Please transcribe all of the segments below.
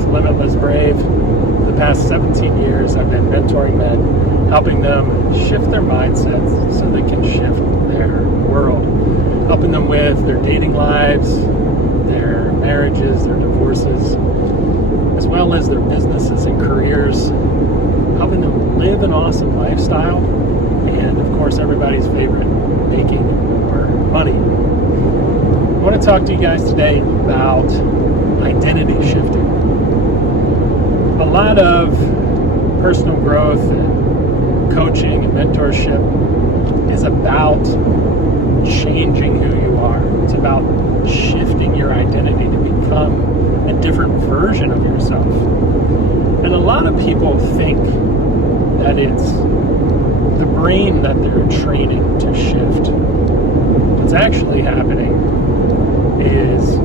with Limitless Brave. For the past 17 years, I've been mentoring men, helping them shift their mindsets so they can shift their world, helping them with their dating lives, their marriages, their divorces, as well as their businesses and careers, helping them live an awesome lifestyle, and of course everybody's favorite, making more money. I want to talk to you guys today about identity shifting. A lot of personal growth and coaching and mentorship is about changing who you are. It's about shifting your identity to become a different version of yourself. And a lot of people think that it's the brain that they're training to shift. What's actually happening is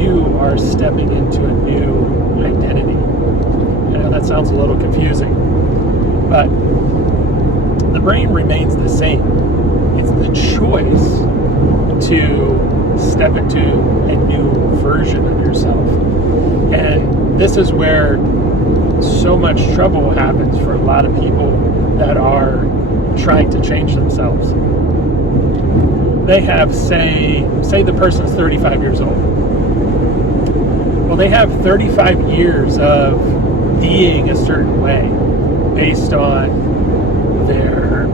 you are stepping into a new identity. I know that sounds a little confusing, but the brain remains the same. It's the choice to step into a new version of yourself. And this is where so much trouble happens for a lot of people that are trying to change themselves. They have, say the person's 35 years old. Well, they have 35 years of being a certain way based on their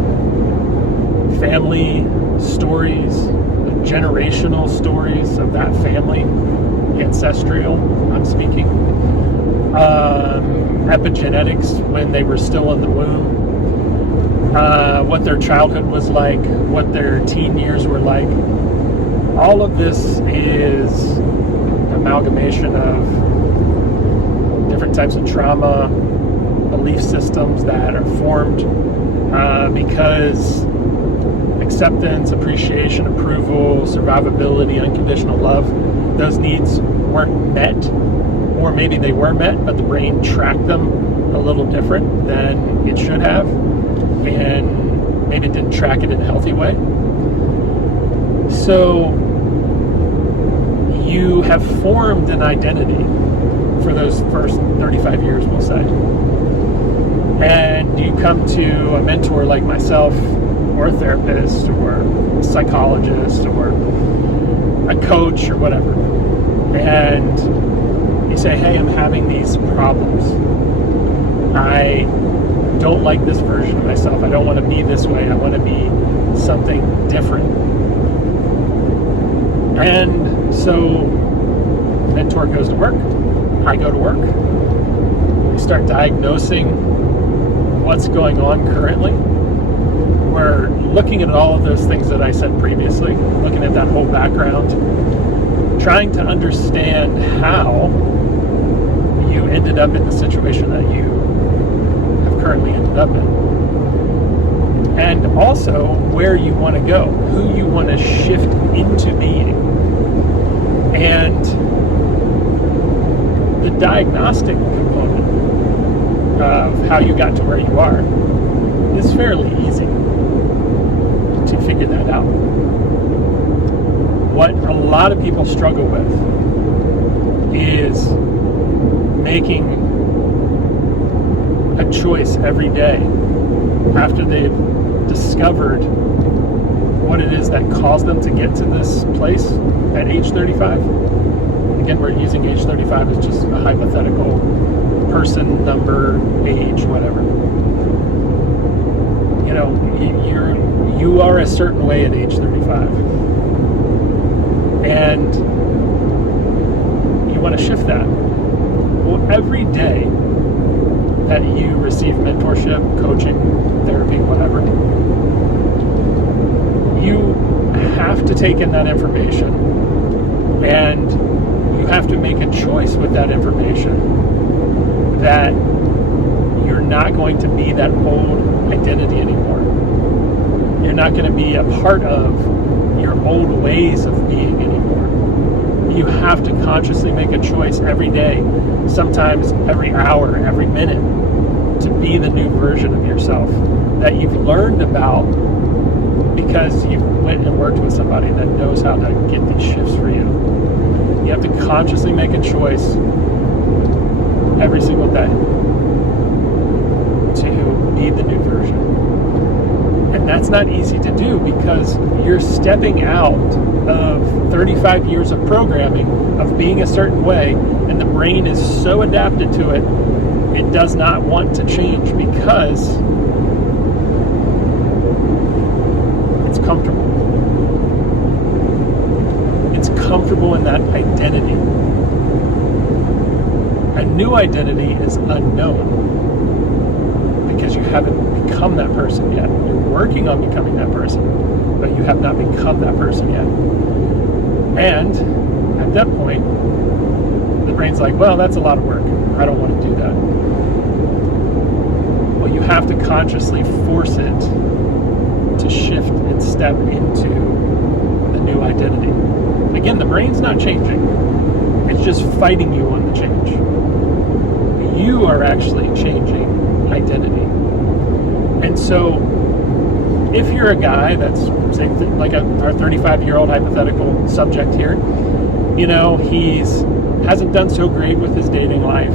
family stories, the generational stories of that family, ancestral, I'm speaking, epigenetics when they were still in the womb, what their childhood was like, what their teen years were like. All of this is amalgamation of different types of trauma, belief systems that are formed because acceptance, appreciation, approval, survivability, unconditional love, those needs weren't met, or maybe they were met, but the brain tracked them a little different than it should have, and maybe it didn't track it in a healthy way. So you have formed an identity for those first 35 years, we'll say. And you come to a mentor like myself, or a therapist, or a psychologist, or a coach, or whatever. And you say, hey, I'm having these problems. I don't like this version of myself. I don't want to be this way. I want to be something different. And so mentor goes to work. I go to work. We start diagnosing what's going on currently. We're looking at all of those things that I said previously, looking at that whole background, trying to understand how you ended up in the situation that you have currently ended up in. And also where you want to go, who you want to shift into being. And the diagnostic component of how you got to where you are is fairly easy to figure that out. What a lot of people struggle with is making a choice every day after they've discovered what it is that caused them to get to this place at age 35. Again, we're using age 35 as just a hypothetical person, number, age, whatever. You know, you are a certain way at age 35. And you want to shift that. Well, every day that you receive mentorship, coaching, therapy, whatever, you have to take in that information, and you have to make a choice with that information that you're not going to be that old identity anymore. You're not going to be a part of your old ways of being anymore. You have to consciously make a choice every day, sometimes every hour, every minute, to be the new version of yourself that you've learned about because you went and worked with somebody that knows how to get these shifts for you. You have to consciously make a choice every single day to be the new version. And that's not easy to do because you're stepping out of 35 years of programming, of being a certain way, and the brain is so adapted to it, it does not want to change because it's comfortable. It's comfortable in that identity. A new identity is unknown because you haven't become that person yet. You're working on becoming that person, but you have not become that person yet. And at that point, the brain's like, well, that's a lot of work. I don't want to do that. Well, you have to consciously force it to shift and step into the new identity. Again, the brain's not changing. It's just fighting you on the change. You are actually changing identity. And so, if you're a guy that's, say, like our 35-year-old hypothetical subject here, you know, hasn't done so great with his dating life.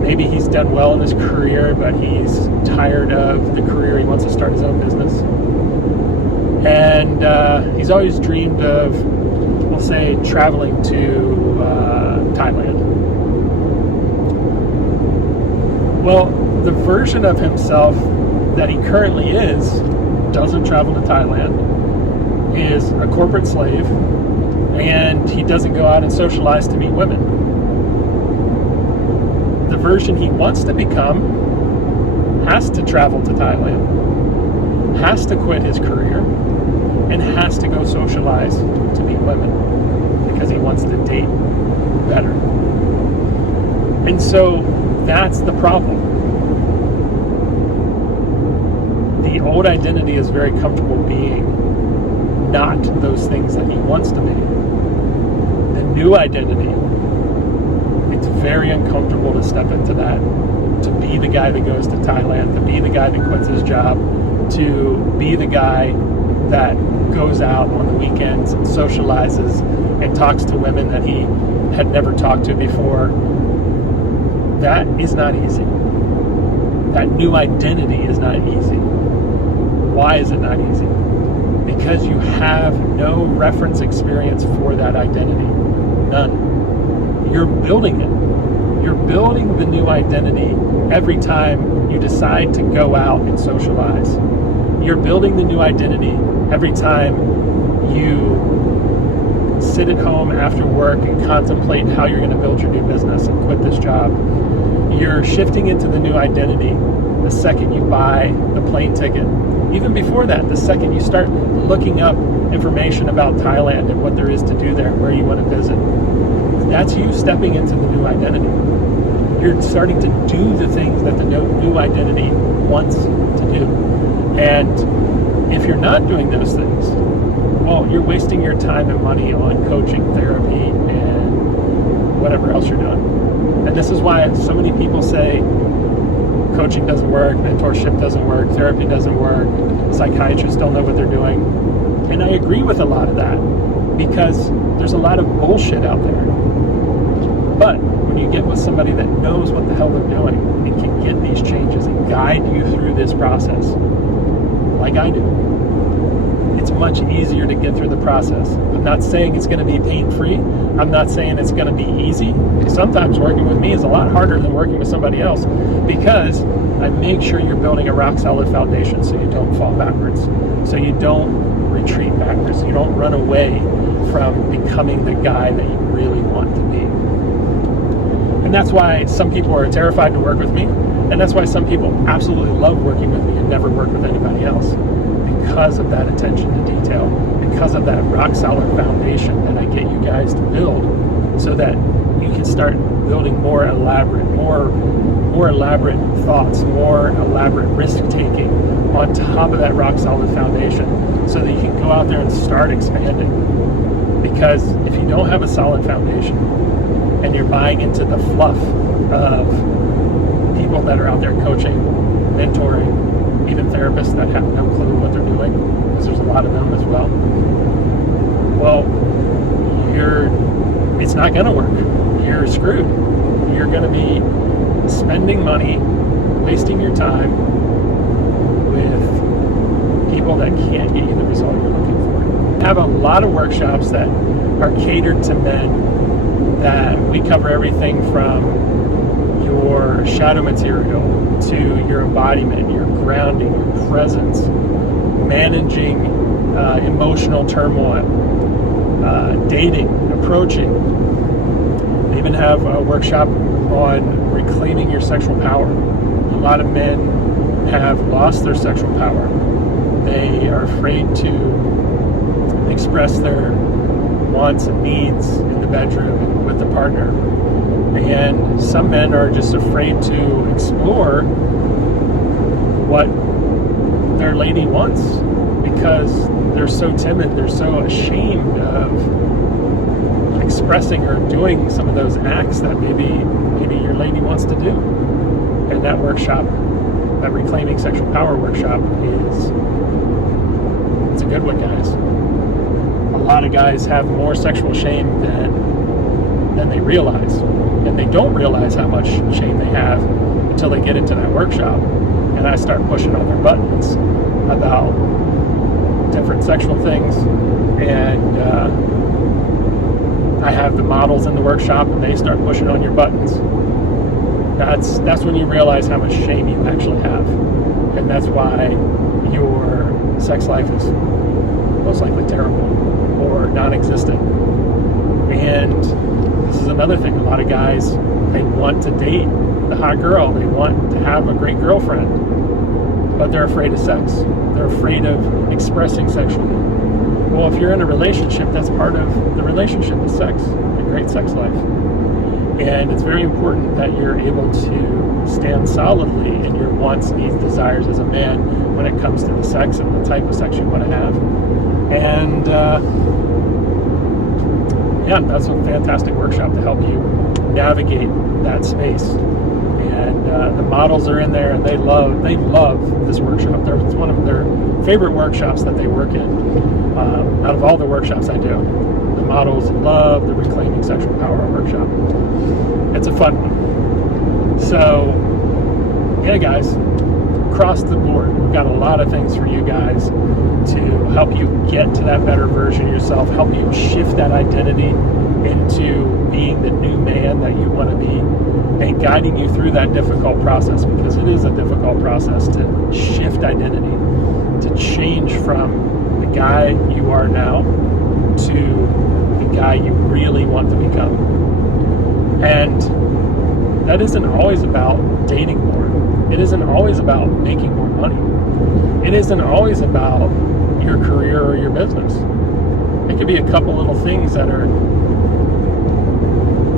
Maybe he's done well in his career, but he's tired of the career. He wants to start his own business. And he's always dreamed of, we'll say, traveling to Thailand. Well, the version of himself that he currently is doesn't travel to Thailand, is a corporate slave, and he doesn't go out and socialize to meet women. The version he wants to become has to travel to Thailand, has to quit his career, and has to go socialize to meet women because he wants to date better. And so that's the problem. The old identity is very comfortable being not those things that he wants to be. The new identity, it's very uncomfortable to step into that, to be the guy that goes to Thailand, to be the guy that quits his job, to be the guy that goes out on the weekends and socializes and talks to women that he had never talked to before. That is not easy. That new identity is not easy. Why is it not easy? Because you have no reference experience for that identity. None. You're building it. You're building the new identity every time you decide to go out and socialize. You're building the new identity every time you sit at home after work and contemplate how you're going to build your new business and quit this job. You're shifting into the new identity the second you buy the plane ticket. Even before that, the second you start looking up information about Thailand and what there is to do there, where you want to visit. That's you stepping into the new identity. You're starting to do the things that the new identity wants to do. And if you're not doing those things, well, you're wasting your time and money on coaching, therapy, and whatever else you're doing. And this is why so many people say coaching doesn't work, mentorship doesn't work, therapy doesn't work, psychiatrists don't know what they're doing. And I agree with a lot of that because there's a lot of bullshit out there. But when you get with somebody that knows what the hell they're doing and can get these changes and guide you through this process, like I do, it's much easier to get through the process. I'm not saying it's going to be pain-free. I'm not saying it's going to be easy. Sometimes working with me is a lot harder than working with somebody else because I make sure you're building a rock-solid foundation so you don't fall backwards, so you don't retreat backwards, you don't run away from becoming the guy that you really want to be. And that's why some people are terrified to work with me, and that's why some people absolutely love working with me and never work with anybody else. Because of that attention to detail, because of that rock-solid foundation that I get you guys to build so that you can start building more elaborate thoughts, more elaborate risk-taking on top of that rock-solid foundation so that you can go out there and start expanding. Because if you don't have a solid foundation and you're buying into the fluff of people that are out there coaching, mentoring, even therapists that have no clue what they're doing, because there's a lot of them as well, well, it's not going to work. You're screwed. you're going to be spending money, wasting your time with people that can't get you the result you're looking for. I have a lot of workshops that are catered to men, that we cover everything from your shadow material to your embodiment, your grounding, your presence, managing emotional turmoil, dating, approaching. They even have a workshop on reclaiming your sexual power. A lot of men have lost their sexual power. They are afraid to express their wants and needs in the bedroom with the partner. And some men are just afraid to explore what their lady wants because they're so timid, they're so ashamed of expressing or doing some of those acts that maybe your lady wants to do. And that workshop, that Reclaiming Sexual Power workshop, it's a good one, guys. A lot of guys have more sexual shame than they realize. And they don't realize how much shame they have until they get into that workshop. And I start pushing on their buttons about different sexual things. And I have the models in the workshop, and they start pushing on your buttons. That's when you realize how much shame you actually have. And that's why your sex life is most likely terrible or non-existent. And this is another thing. A lot of guys, they want to date the hot girl. They want to have a great girlfriend, but they're afraid of sex. They're afraid of expressing sexually. Well, if you're in a relationship, that's part of the relationship is sex, a great sex life. And it's very important that you're able to stand solidly in your wants, needs, desires as a man when it comes to the sex and the type of sex you want to have. And yeah, that's a fantastic workshop to help you navigate that space. And the models are in there, and they love this workshop. It's one of their favorite workshops that they work in. Out of all the workshops I do, the models love the Reclaiming Sexual Power workshop. It's a fun one. So, yeah, guys, across the board, we've got a lot of things for you guys to help you get to that better version of yourself, help you shift that identity into being the new man that you want to be, and guiding you through that difficult process, because it is a difficult process to shift identity, to change from the guy you are now to the guy you really want to become. And that isn't always about dating more. It isn't always about making more money. It isn't always about your career or your business. It could be a couple little things that are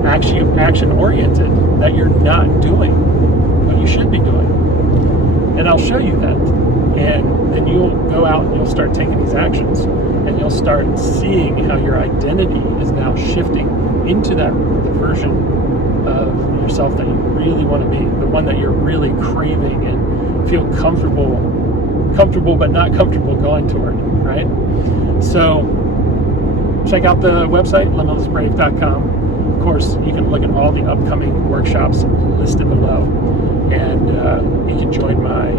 action oriented that you're not doing what you should be doing. And I'll show you that. And then you'll go out and you'll start taking these actions, and you'll start seeing how your identity is now shifting into the version of yourself that you really want to be, the one that you're really craving and feel comfortable but not comfortable going toward, right? So check out the website, limitlessbrave.com. Of course, you can look at all the upcoming workshops listed below, and you can join my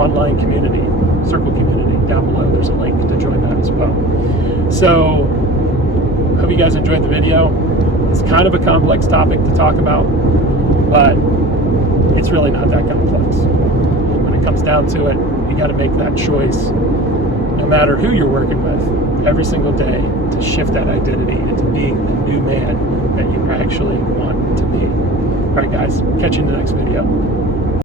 online community, circle community down below. There's a link to join that as well. So hope you guys enjoyed the video. It's kind of a complex topic to talk about, but it's really not that complex. When it comes down to it, you got to make that choice, no matter who you're working with, every single day, to shift that identity into being the new man that you actually want to be. All right, guys, catch you in the next video.